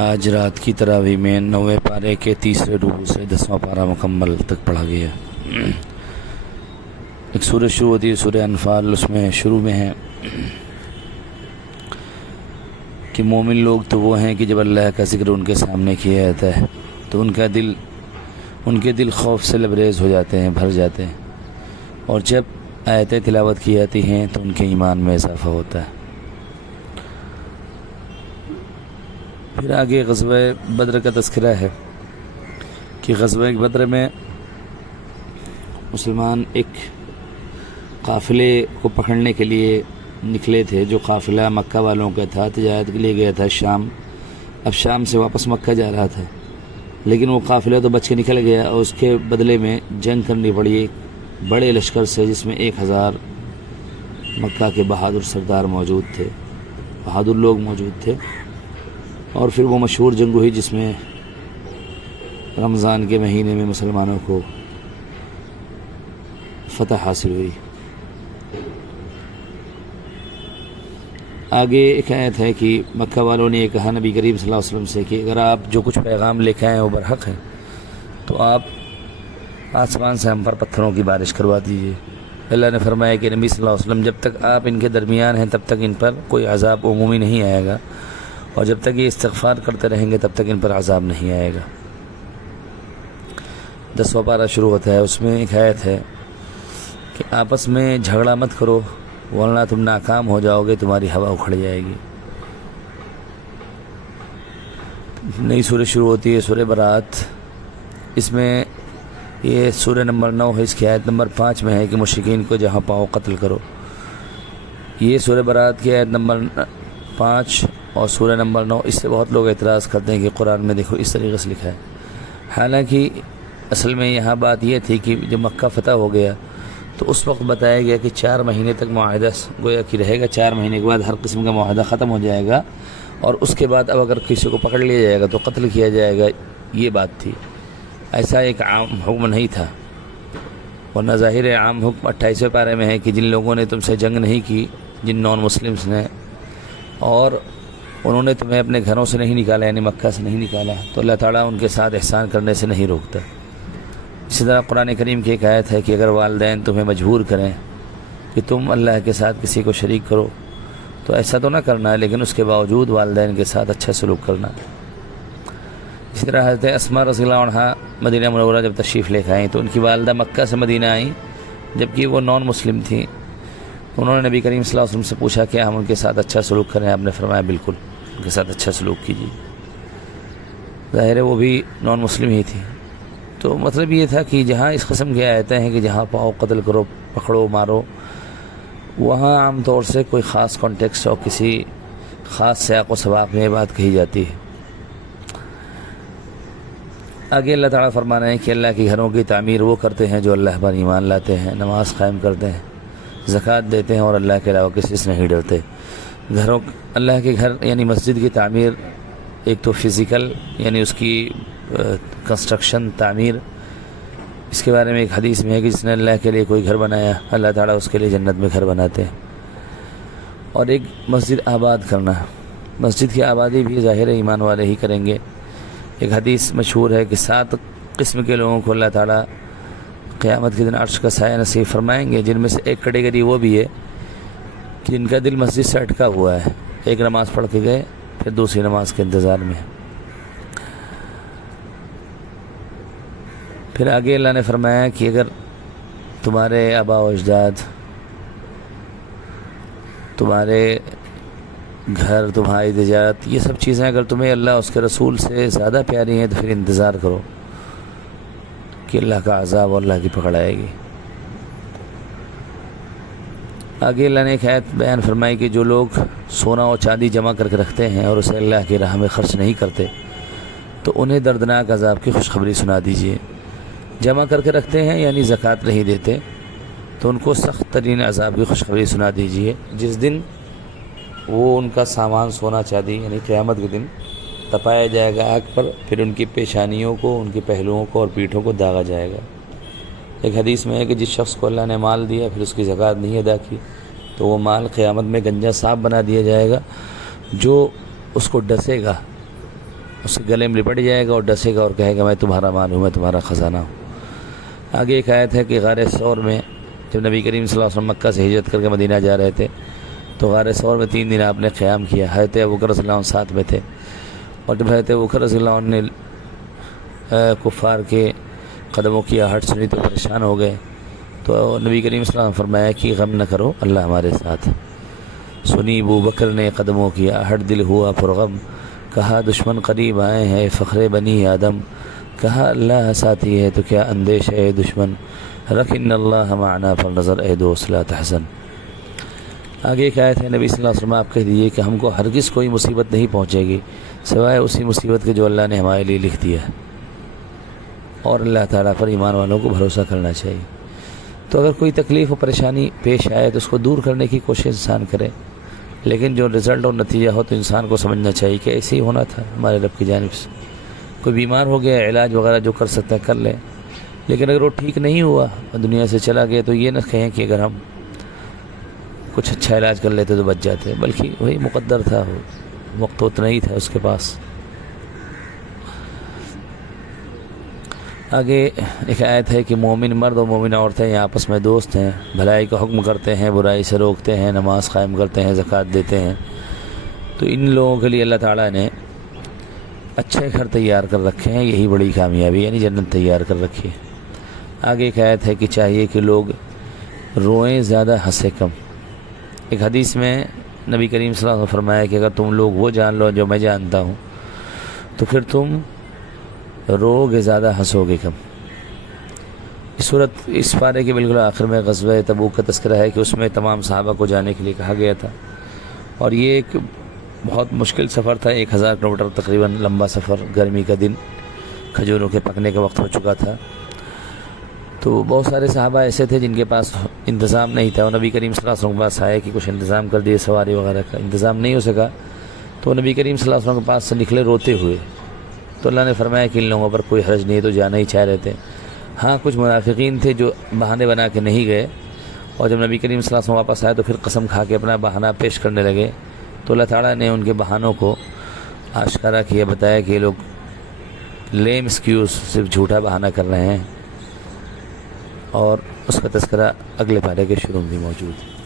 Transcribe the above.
آج رات کی تراویح میں 9ویں پارے کے تیسرے رکوع سے 10واں پارہ مکمل تک پڑھا گیا۔ ایک سورہ شروع ہوتی ہے سورہ انفال، اس میں شروع میں ہے کہ مومن لوگ تو وہ ہیں کہ جب اللہ کا ذکر ان کے سامنے کیا جاتا ہے تو ان کے دل خوف سے لبریز ہو جاتے ہیں، بھر جاتے ہیں، اور جب آیتیں تلاوت کی جاتی ہیں تو ان کے ایمان میں اضافہ ہوتا ہے۔ پھر آگے غزوہ بدر کا تذکرہ ہے کہ غزوہ بدر میں مسلمان ایک قافلے کو پکڑنے کے لیے نکلے تھے، جو قافلہ مکہ والوں کا تھا، تجارت کے لیے گیا تھا شام۔ اب شام سے واپس مکہ جا رہا تھا، لیکن وہ قافلہ تو بچ کے نکل گیا اور اس کے بدلے میں جنگ کرنی پڑی ایک بڑے لشکر سے، جس میں 1000 مکہ کے بہادر سردار موجود تھے، بہادر لوگ موجود تھے۔ اور پھر وہ مشہور جنگ ہوئی جس میں رمضان کے مہینے میں مسلمانوں کو فتح حاصل ہوئی۔ آگے ایک آیت ہے کہ مکہ والوں نے یہ کہا نبی کریم صلی اللہ علیہ وسلم سے کہ اگر آپ جو کچھ پیغام لے کے آئے ہیں وہ برحق ہے تو آپ آسمان سے ہم پر پتھروں کی بارش کروا دیجیے۔ اللہ نے فرمایا کہ نبی صلی اللہ علیہ وسلم جب تک آپ ان کے درمیان ہیں تب تک ان پر کوئی عذاب عمومی نہیں آئے گا، اور جب تک یہ استغفار کرتے رہیں گے تب تک ان پر عذاب نہیں آئے گا۔ 10واں پارہ شروع ہوتا ہے، اس میں ایک آیت ہے کہ آپس میں جھگڑا مت کرو ورنہ تم ناکام ہو جاؤ گے، تمہاری ہوا اکھڑ جائے گی۔ نئی سورہ شروع ہوتی ہے سورہ برات، اس میں یہ سورہ نمبر 9 ہے، اس کی آیت نمبر 5 میں ہے کہ مشرکین کو جہاں پاؤ قتل کرو۔ یہ سورہ برات کی آیت نمبر 5 اور سورہ نمبر 9، اس سے بہت لوگ اعتراض کرتے ہیں کہ قرآن میں دیکھو اس طریقے سے لکھا ہے۔ حالانکہ اصل میں یہاں بات یہ تھی کہ جب مکہ فتح ہو گیا تو اس وقت بتایا گیا کہ 4 مہینے تک معاہدہ گویا کہ رہے گا، 4 مہینے کے بعد ہر قسم کا معاہدہ ختم ہو جائے گا، اور اس کے بعد اب اگر کسی کو پکڑ لیا جائے گا تو قتل کیا جائے گا، یہ بات تھی۔ ایسا ایک عام حکم نہیں تھا، ورنہ ظاہر عام حکم 28ویں پارے میں ہے کہ جن لوگوں نے تم سے جنگ نہیں کی، جن نان مسلمس نے، اور انہوں نے تمہیں اپنے گھروں سے نہیں نکالا، یعنی مکہ سے نہیں نکالا، تو اللہ تعالیٰ ان کے ساتھ احسان کرنے سے نہیں روکتا۔ اسی طرح قرآن کریم کی ایک آیت ہے کہ اگر والدین تمہیں مجبور کریں کہ تم اللہ کے ساتھ کسی کو شریک کرو تو ایسا تو نہ کرنا ہے، لیکن اس کے باوجود والدین کے ساتھ اچھا سلوک کرنا۔ اسی طرح حضرت اسماء رضی اللہ عنہا مدینہ منورہ جب تشریف لے کے آئیں تو ان کی والدہ مکہ سے مدینہ آئیں، جبکہ وہ نان مسلم تھیں۔ انہوں نے نبی کریم صلی اللہ علیہ وسلم سے پوچھا کہ ہم ان کے ساتھ اچھا سلوک کریں، آپ نے فرمایا بالکل ان کے ساتھ اچھا سلوک کیجیے۔ ظاہر ہے وہ بھی نان مسلم ہی تھی۔ تو مطلب یہ تھا کہ جہاں اس قسم کی آیتیں ہیں کہ جہاں پاؤ قتل کرو، پکڑو، مارو، وہاں عام طور سے کوئی خاص کانٹیکسٹ اور کسی خاص سیاق و سباق میں یہ بات کہی جاتی ہے۔ آگے اللہ تعالیٰ فرمانا ہے کہ اللہ کے گھروں کی تعمیر وہ کرتے ہیں جو اللہ پر ایمان لاتے ہیں، نماز قائم کرتے ہیں، زکوٰۃ دیتے ہیں، اور اللہ کے علاوہ کسی سے نہیں ڈرتے۔ اللہ کے گھر یعنی مسجد کی تعمیر، ایک تو فزیکل یعنی اس کی کنسٹرکشن، تعمیر، اس کے بارے میں ایک حدیث میں ہے کہ جس نے اللہ کے لیے کوئی گھر بنایا اللہ تعالیٰ اس کے لیے جنت میں گھر بناتے ہیں۔ اور ایک مسجد آباد کرنا، مسجد کی آبادی بھی ظاہر ایمان والے ہی کریں گے۔ ایک حدیث مشہور ہے کہ 7 قسم کے لوگوں کو اللہ تعالیٰ قیامت کے دن عرش کا سایہ نصیب فرمائیں گے، جن میں سے ایک کیٹیگری وہ بھی ہے کہ جن کا دل مسجد سے اٹکا ہوا ہے، ایک نماز پڑھ کے گئے پھر دوسری نماز کے انتظار میں۔ پھر آگے اللہ نے فرمایا کہ اگر تمہارے آباء و اجداد، تمہارے گھر، تمہاری تجارت، یہ سب چیزیں اگر تمہیں اللہ اس کے رسول سے زیادہ پیاری ہیں تو پھر انتظار کرو کہ اللہ کا عذاب اور اللہ کی پکڑ آئے گی۔ آگے اللہ نے ایک آیت بیان فرمائی کہ جو لوگ سونا اور چاندی جمع کر کے رکھتے ہیں اور اسے اللہ کی راہ میں خرچ نہیں کرتے تو انہیں دردناک عذاب کی خوشخبری سنا دیجیے۔ جمع کر کے رکھتے ہیں یعنی زکوٰۃ نہیں دیتے تو ان کو سخت ترین عذاب کی خوشخبری سنا دیجیے، جس دن وہ ان کا سامان سونا چاندی یعنی قیامت کے دن تپایا جائے گا آگ پر، پھر ان کی پیشانیوں کو، ان کے پہلوؤں کو اور پیٹھوں کو داغا جائے گا۔ ایک حدیث میں ہے کہ جس شخص کو اللہ نے مال دیا پھر اس کی زکوٰۃ نہیں ادا کی تو وہ مال قیامت میں گنجا صاف بنا دیا جائے گا، جو اس کو ڈسے گا اس کے گلے میں لپٹ جائے گا اور ڈسے گا اور کہے گا میں تمہارا مال ہوں، میں تمہارا خزانہ ہوں۔ آگے ایک آیت ہے کہ غار ثور میں جب نبی کریم صلی اللہ علیہ وسلم مکہ سے ہجرت کر کے مدینہ جا رہے تھے تو غار ثور میں 3 دن آپ نے قیام کیا۔ حضرت ابوبکر رضی اللہ عنہ ساتھ میں تھے، اور جب حضرت ابوبکر رضی اللہ عنہ نے کفار کے قدموں کی آہٹ سنی تو پریشان ہو گئے، تو نبی کریم صلی اللہ علیہ وسلم نے فرمایا کہ غم نہ کرو، اللہ ہمارے ساتھ۔ سنی ابوبکر نے قدموں کی آہٹ، دل ہوا پرغم، کہا دشمن قریب آئے ہیں فخر بنی آدم، کہا اللہ ساتھی ہے تو کیا اندیش ہے دشمن، رکھ ان اللہ معنا پر نظر اے دوست لا تحزن۔ آگے ایک آیت ہے، نبی صلی اللہ علیہ وسلم آپ کہہ دیجیے کہ ہم کو ہرگز کوئی مصیبت نہیں پہنچے گی سوائے اسی مصیبت کے جو اللہ نے ہمارے لیے لکھ دیا ہے، اور اللہ تعالیٰ پر ایمان والوں کو بھروسہ کرنا چاہیے۔ تو اگر کوئی تکلیف و پریشانی پیش آئے تو اس کو دور کرنے کی کوشش انسان کرے، لیکن جو رزلٹ اور نتیجہ ہو تو انسان کو سمجھنا چاہیے کہ ایسے ہی ہونا تھا ہمارے رب کی جانب سے۔ کوئی بیمار ہو گیا، علاج وغیرہ جو کر سکتا ہے کر لے، لیکن اگر وہ ٹھیک نہیں ہوا اور دنیا سے چلا گیا تو یہ نہ کہیں کہ اگر ہم کچھ اچھا علاج کر لیتے تو بچ جاتے، بلکہ وہی مقدر تھا، وقت اتنا ہی تھا اس کے پاس۔ آگے ایک آیت ہے کہ مومن مرد اور مومن عورتیں آپس میں دوست ہیں، بھلائی کا حکم کرتے ہیں، برائی سے روکتے ہیں، نماز قائم کرتے ہیں، زکوٰۃ دیتے ہیں۔ تو ان لوگوں کے لیے اللہ تعالیٰ نے اچھے گھر تیار کر رکھے ہیں، یہی بڑی کامیابی، یعنی جنت تیار کر رکھی ہے۔ آگے ایک آیت ہے کہ چاہیے کہ لوگ روئیں زیادہ، ہنسے کم۔ ایک حدیث میں نبی کریم صلی اللہ علیہ وسلم نے فرمایا کہ اگر تم لوگ وہ جان لو جو میں جانتا ہوں تو پھر تم رو گے زیادہ، ہنسو گے کم۔ اس پارے کے بالکل آخر میں غزوہ تبوک کا تذکرہ ہے کہ اس میں تمام صحابہ کو جانے کے لیے کہا گیا تھا، اور یہ ایک بہت مشکل سفر تھا، 1000 کلومیٹر تقریباً لمبا سفر، گرمی کا دن، کھجوروں کے پکنے کا وقت ہو چکا تھا۔ تو بہت سارے صحابہ ایسے تھے جن کے پاس انتظام نہیں تھا، اور نبی کریم صلی اللہ علیہ وسلم کے پاس آئے کہ کچھ انتظام کر دیے، سواری وغیرہ کا انتظام نہیں ہو سکا، تو نبی کریم صلی اللہ علیہ وسلم کے پاس سے نکلے روتے ہوئے۔ تو اللہ نے فرمایا کہ ان لوگوں پر کوئی حرج نہیں، تو جانا ہی چاہ رہے تھے۔ ہاں کچھ منافقین تھے جو بہانے بنا کے نہیں گئے، اور جب نبی کریم صلی اللہ علیہ وسلم واپس آئے تو پھر قسم کھا کے اپنا بہانہ پیش کرنے لگے، تو اللہ تعالیٰ نے ان کے بہانوں کو آشکارا کیا، بتایا کہ یہ لوگ لیم ایکسکیوز، صرف جھوٹا بہانہ کر رہے ہیں، اور اس کا تذکرہ اگلے پارے کے شروع میں بھی موجود ہے۔